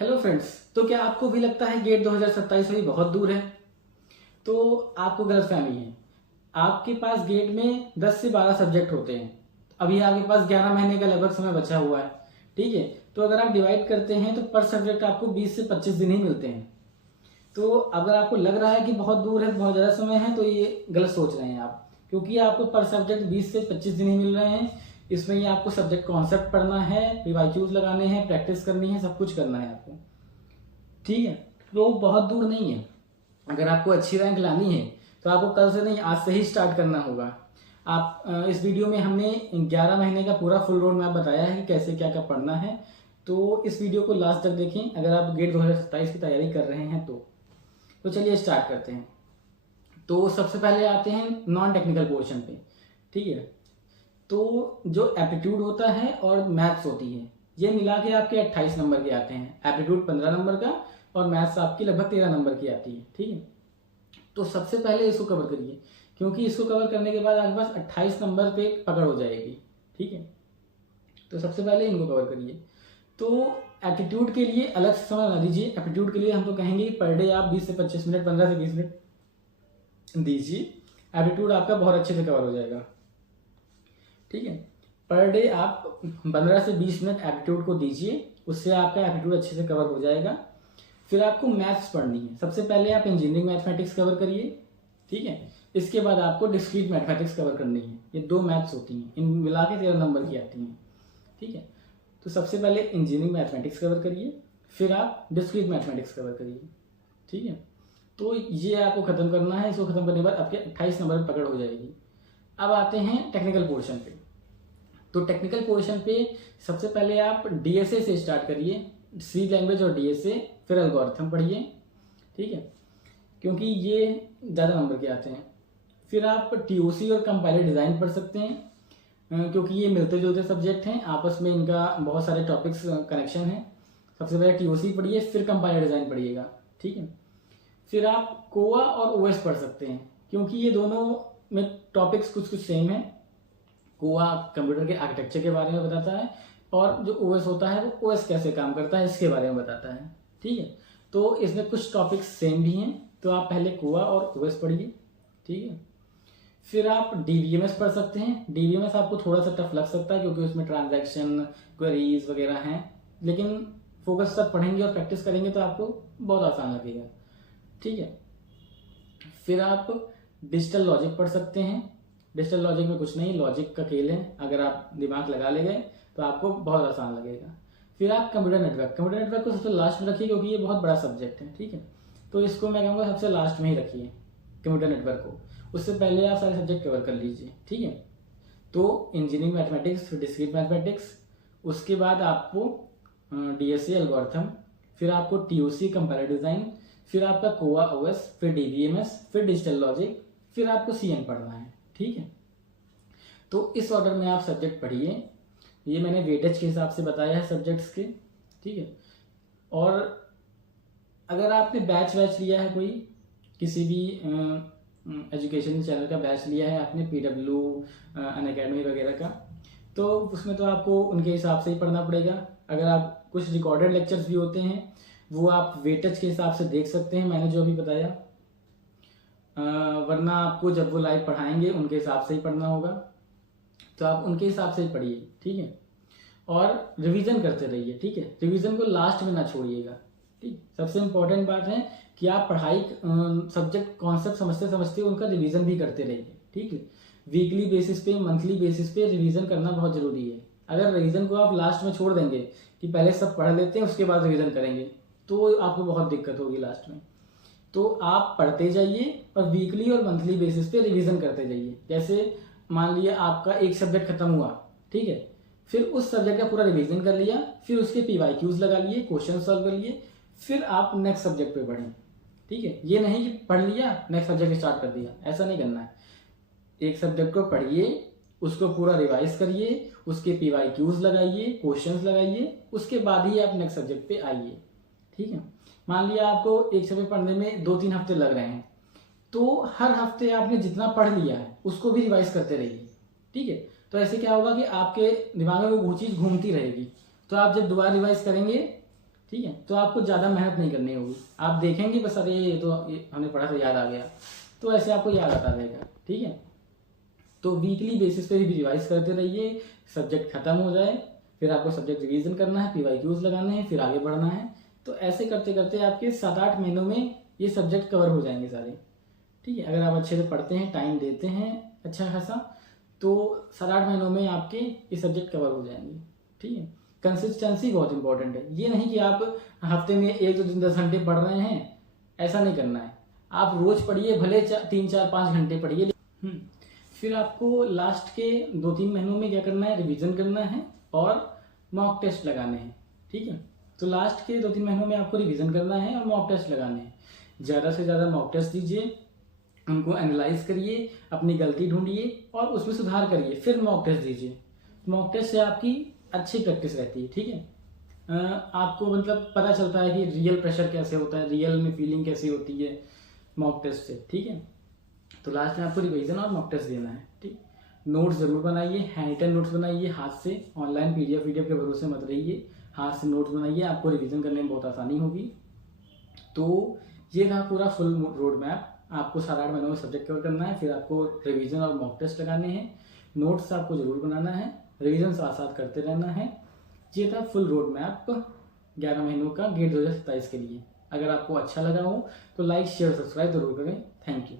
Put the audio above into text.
Hello friends. तो क्या आपको भी लगता है गेट 2027 अभी बहुत दूर है? तो आपको गलतफहमी है। आपके पास गेट में 10 से 12 सब्जेक्ट होते हैं। अभी आपके पास 11 महीने का लगभग समय बचा हुआ है। ठीक है, तो अगर आप डिवाइड करते हैं तो पर सब्जेक्ट आपको 20 से 25 दिन ही मिलते हैं। तो अगर आपको लग रहा है कि बहुत दूर है, बहुत ज़्यादा समय है, तो ये गलत सोच रहे हैं आप, क्योंकि आपको पर सब्जेक्ट 20 से 25 दिन ही मिल रहे हैं। इसमें ये आपको सब्जेक्ट कॉन्सेप्ट पढ़ना है, पीवाईक्यूज लगाने हैं, प्रैक्टिस करनी है, सब कुछ करना है आपको। ठीक है, तो बहुत दूर नहीं है। अगर आपको अच्छी रैंक लानी है तो आपको कल से नहीं, आज से ही स्टार्ट करना होगा। आप इस वीडियो में हमने 11 महीने का पूरा फुल रोड मैप बताया है कि कैसे क्या क्या पढ़ना है। तो इस वीडियो को लास्ट तक देखें अगर आप गेट 2027 की तैयारी कर रहे हैं तो चलिए स्टार्ट करते हैं। तो सबसे पहले आते हैं नॉन टेक्निकल पोर्शन पे। ठीक है, तो जो एप्टीट्यूड होता है और मैथ्स होती है, ये मिला के आपके 28 नंबर के आते हैं। एप्टीट्यूड 15 नंबर का और मैथ्स आपकी लगभग 13 नंबर की आती है। ठीक है, तो सबसे पहले इसको कवर करिए, क्योंकि इसको कवर करने के बाद आपके पास 28 नंबर पे पकड़ हो जाएगी। ठीक है, तो सबसे पहले इनको कवर करिए। तो एप्टीट्यूड के लिए अलग से समय बना दीजिए। एप्टीट्यूड के लिए हम तो कहेंगे पर डे आप 20 से 25 मिनट, 15 से 20 मिनट दीजिए। एप्टीट्यूड आपका बहुत अच्छे से कवर हो जाएगा। ठीक है, पर डे आप 15 से 20 मिनट एप्टीट्यूड को दीजिए, उससे आपका एप्टीट्यूड अच्छे से कवर हो जाएगा। फिर आपको मैथ्स पढ़नी है। सबसे पहले आप इंजीनियरिंग मैथमेटिक्स कवर करिए। ठीक है, इसके बाद आपको डिस्क्रीट मैथमेटिक्स कवर करनी है। ये दो मैथ्स होती हैं, इन मिला के 13 नंबर की आती हैं। ठीक है, तो सबसे पहले इंजीनियरिंग मैथमेटिक्स कवर करिए, फिर आप डिस्क्रीट मैथमेटिक्स कवर करिए। ठीक है, तो ये आपको खत्म करना है। इसको खत्म करने के बाद आपके 28 नंबर पकड़ हो जाएगी। अब आते हैं टेक्निकल पोर्शन पे। तो टेक्निकल पोर्शन पे सबसे पहले आप डीएसए से स्टार्ट करिए, सी लैंग्वेज और डीएसए, फिर एल्गोरिथम पढ़िए। ठीक है, क्योंकि ये ज़्यादा नंबर के आते हैं। फिर आप टीओसी और कंपाइलर डिज़ाइन पढ़ सकते हैं, क्योंकि ये मिलते जुलते सब्जेक्ट हैं, आपस में इनका बहुत सारे टॉपिक्स कनेक्शन है। सबसे पहले टीओसी पढ़िए, फिर कंपाइलर डिज़ाइन पढ़िएगा। ठीक है, फिर आप कोआ और ओएस पढ़ सकते हैं, क्योंकि ये दोनों में टॉपिक्स कुछ कुछ सेम है। कोआ कंप्यूटर के आर्किटेक्चर के बारे में बताता है और जो ओएस होता है वो ओएस कैसे काम करता है इसके बारे में बताता है। ठीक है, तो इसमें कुछ टॉपिक्स सेम भी हैं, तो आप पहले कोआ और ओएस पढ़िए। ठीक है, फिर आप डीवीएमएस पढ़ सकते हैं। डीवीएमएस आपको थोड़ा सा टफ लग सकता है, क्योंकि उसमें ट्रांजैक्शन, क्वेरीज वगैरह हैं, लेकिन फोकस तक पढ़ेंगे और प्रैक्टिस करेंगे तो आपको बहुत आसान लगेगा। ठीक है, फिर आप डिजिटल लॉजिक पढ़ सकते हैं। डिजिटल लॉजिक में कुछ नहीं, लॉजिक का खेल है, अगर आप दिमाग लगा ले गए तो आपको बहुत आसान लगेगा। फिर आप कंप्यूटर नेटवर्क, कंप्यूटर नेटवर्क को सबसे लास्ट में रखिए, क्योंकि ये बहुत बड़ा सब्जेक्ट है। ठीक है, तो इसको मैं कहूँगा सबसे लास्ट में ही रखिए कंप्यूटर नेटवर्क को, उससे पहले आप सारे सब्जेक्ट कवर कर लीजिए। ठीक है, तो इंजीनियरिंग मैथमेटिक्स, फिर डिस्क्रीट मैथमेटिक्स, उसके बाद आपको डीएसए एल्गोरिथम, फिर आपको टीओसी कंपाइलर डिज़ाइन, फिर आपका कोआ ओएस, फिर डीवीएमएस, फिर डिजिटल लॉजिक, फिर आपको सीएन पढ़ना है। ठीक है, तो इस ऑर्डर में आप सब्जेक्ट पढ़िए। ये मैंने वेटेज के हिसाब से बताया है सब्जेक्ट्स के। ठीक है, और अगर आपने बैच लिया है, कोई किसी भी एजुकेशन चैनल का बैच लिया है आपने, पीडब्ल्यू, अनअकैडमी वगैरह का, तो उसमें तो आपको उनके हिसाब से ही पढ़ना पड़ेगा। अगर आप कुछ रिकॉर्डेड लेक्चर्स भी होते हैं वो आप वेटेज के हिसाब से देख सकते हैं, मैंने जो अभी बताया। वरना आपको जब वो लाइव पढ़ाएंगे उनके हिसाब से ही पढ़ना होगा, तो आप उनके हिसाब से ही पढ़िए। ठीक है, और रिवीजन करते रहिए। ठीक है, रिवीजन को लास्ट में ना छोड़िएगा। ठीक, सबसे इम्पोर्टेंट बात है कि आप पढ़ाई सब्जेक्ट कॉन्सेप्ट समझते समझते उनका रिवीजन भी करते रहिए। ठीक है, वीकली बेसिस पे, मंथली बेसिस पे रिवीजन करना बहुत जरूरी है। अगर रिवीजन को आप लास्ट में छोड़ देंगे कि पहले सब पढ़ लेते हैं उसके बाद रिवीजन करेंगे, तो आपको बहुत दिक्कत होगी लास्ट में। तो आप पढ़ते जाइए और वीकली और मंथली बेसिस पे रिवीजन करते जाइए। जैसे मान लिया आपका एक सब्जेक्ट खत्म हुआ, ठीक है, फिर उस सब्जेक्ट का पूरा रिवीजन कर लिया, फिर उसके पीवाईक्यूज लगा लिए, क्वेश्चन सॉल्व कर लिए, फिर आप नेक्स्ट सब्जेक्ट पे पढ़ें। ठीक है, ये नहीं कि पढ़ लिया नेक्स्ट सब्जेक्ट स्टार्ट कर दिया, ऐसा नहीं करना है। एक सब्जेक्ट को पढ़िए, उसको पूरा रिवाइज करिए, उसके पीवाईक्यूज लगाइए, क्वेश्चंस लगाइए, उसके बाद ही आप नेक्स्ट सब्जेक्ट पे आइए। ठीक है, मान लिया आपको एक सब्जेक्ट पढ़ने में 2-3 हफ्ते लग रहे हैं, तो हर हफ्ते आपने जितना पढ़ लिया है उसको भी रिवाइज करते रहिए। ठीक है, तो ऐसे क्या होगा कि आपके दिमाग में वो चीज़ घूमती रहेगी, तो आप जब दोबारा रिवाइज करेंगे ठीक है। तो आपको ज़्यादा मेहनत नहीं करनी होगी, आप देखेंगे बस अरे ये हमने पढ़ा तो याद आ गया, तो ऐसे आपको याद आता रहेगा। ठीक है, तो वीकली बेसिस पे भी रिवाइज करते रहिए, सब्जेक्ट खत्म हो जाए फिर आपको सब्जेक्ट रिवीजन करना है, PYQs लगाने हैं, फिर आगे बढ़ना है। तो ऐसे करते करते आपके 7-8 महीनों में ये सब्जेक्ट कवर हो जाएंगे सारे। ठीक है, अगर आप अच्छे से पढ़ते हैं, टाइम देते हैं अच्छा खासा, तो 7-8 महीनों में आपके ये सब्जेक्ट कवर हो जाएंगे। ठीक है, कंसिस्टेंसी बहुत इंपॉर्टेंट है। ये नहीं कि आप हफ्ते में 1-2 दिन 10 घंटे पढ़ रहे हैं, ऐसा नहीं करना है। आप रोज पढ़िए, भले 3-4-5 घंटे पढ़िए। फिर आपको लास्ट के 2-3 महीनों में क्या करना है, रिवीजन करना है और मॉक टेस्ट लगाने हैं। ठीक है, तो लास्ट के 2-3 महीनों में आपको रिवीजन करना है और मॉक टेस्ट लगाने हैं। ज़्यादा से ज़्यादा मॉक टेस्ट दीजिए, उनको एनालाइज करिए, अपनी गलती ढूंढिए और उसमें सुधार करिए, फिर मॉक टेस्ट दीजिए। मॉक टेस्ट से आपकी अच्छी प्रैक्टिस रहती है। ठीक है, आपको मतलब पता चलता है कि रियल प्रेशर कैसे होता है, रियल में फीलिंग कैसी होती है मॉक टेस्ट से। ठीक है, तो लास्ट में आपको रिवीजन और मॉक टेस्ट देना है। ठीक, नोट्स जरूर बनाइए, हैंड रिटन नोट्स बनाइए हाथ से, ऑनलाइन PDF के भरोसे मत रहिए, हाथ से नोट्स बनाइए, आपको रिवीजन करने में बहुत आसानी होगी। तो ये था पूरा फुल रोड मैप। आपको 7-8 महीनों में सब्जेक्ट कवर करना है, फिर आपको रिवीजन और मॉक टेस्ट लगाने हैं, नोट्स आपको जरूर बनाना है, रिवीजन साथ साथ करते रहना है। ये था फुल रोड मैप 11 महीनों का गेट 2027 के लिए। अगर आपको अच्छा लगा हो तो लाइक शेयर सब्सक्राइब जरूर करें। Thank you.